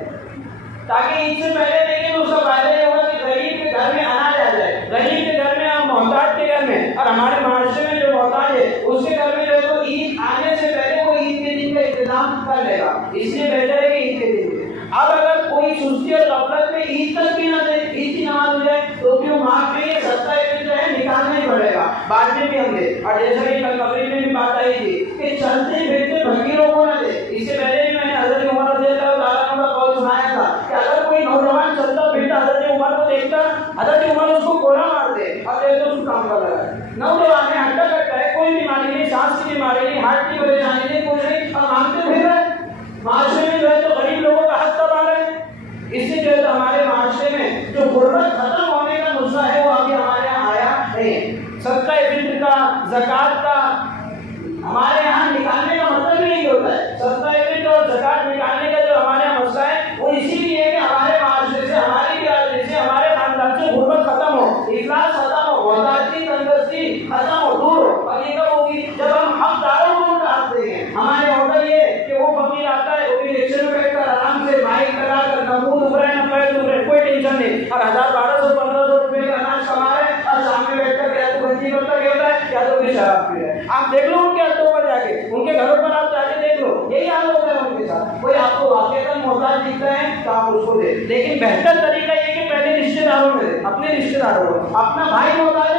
تاکہ عید سے پہلے دیں گے تو اس کا فائدہ یہ ہوگا کہ غریب کے گھر میں اناج آ جائے، غریب کے گھر میں محتاج کے گھر میں، اور ہمارے معاشرے میں جو محتاج ہے اس کے گھر میں جو ہے تو عید آنے سے پہلے وہ عید کے دن کا انتظام کر لے گا، اس لیے بہتر ہے کہ عید کے دن دے۔ اب اگر کوئی سستی اور غفلت میں عید تک بھی نہ دے، عید کی نماز ہو جائے تو کیوں معاف نہیں ہے، صدقہ فطر ہے نکالنا ہی پڑے گا، بعد میں بھی ہم دے۔ اور جیسا کہ کل مغرب میں بھی بات آئی تھی کہ چلتے پھرتے فقیروں کو نہ دے، اس سے پہلے بھی میں نے حضرت عمر رضی اللہ تعالیٰ عنہ کا قول سنایا تھا کہ اگر کوئی نوجوان چلتا پھرتا حضرت عمر کو دیکھتا، حضرت عمر اس کو کوڑا مارتے اور کہتے اس کو کام کر رہا ہے، نوجوان ہے ہٹا کرتا ہے، کوئی بیماری نہیں، سانس کی بیماری نہیں، ہارٹ کی پریشانی نہیں، کچھ نہیں، اور مانگتے پھر رہے معاشرے میں جو ہے تو غریب لوگوں کا حق دبا رہے ہیں۔ اس سے جو ہے تو ہمارے معاشرے میں جو غربت ختم ہونے کا نسخہ ہے وہ ابھی ہمارے یہاں آیا نہیں ہے۔ صدقہ فطر کا، زکوٰۃ کا ہمارے یہاں نکالنے کا مطلب ہی یہی ہوتا ہے، صدقہ فطر اور زکوٰۃ نکالنے کا جو ہمارے یہاں مسئلہ ہے وہ اسی لیے ہے کہ ہمارے معاشرے سے، ہماری برادری سے، ہمارے خاندان سے غربت ختم ہو، افلاس ختم ہو، محتاجی تندرستی ختم ہو، دور ہو، اور یہ کب ہوگی جب ہم حقداروں کو ان کا حق دیں گے۔ ہمارے یہاں ہوتا یہ ہے کہ وہ فقیر آتا ہے، وہ بھی رکشے میں بیٹھ کر آرام سے بائک لگا کر نہ منہ دکھ رہا ہے نہ پیر دکھ رہے، کوئی ٹینشن نہیں، اور 1000-1200-1500 روپے کا اناج کما رہے ہیں، اور سامنے بیٹھ کر یا تو گنجی کرتا ہوتا ہے یا تو پھر شراب پی رہا ہے۔ آپ دیکھ لو ان کے ہاتھوں پر جا کے، ان کے گھروں پر آپ جا کے دیکھ لو، یہی حال ہوتا ہے ان کے ساتھ۔ کوئی آپ کو واقعتاً محتاج دکھتا ہے تو آپ اس کو دیں، لیکن بہتر طریقہ یہ کہ پہلے رشتے داروں میں دیں، اپنے رشتے داروں کو۔ اپنا بھائی محتاج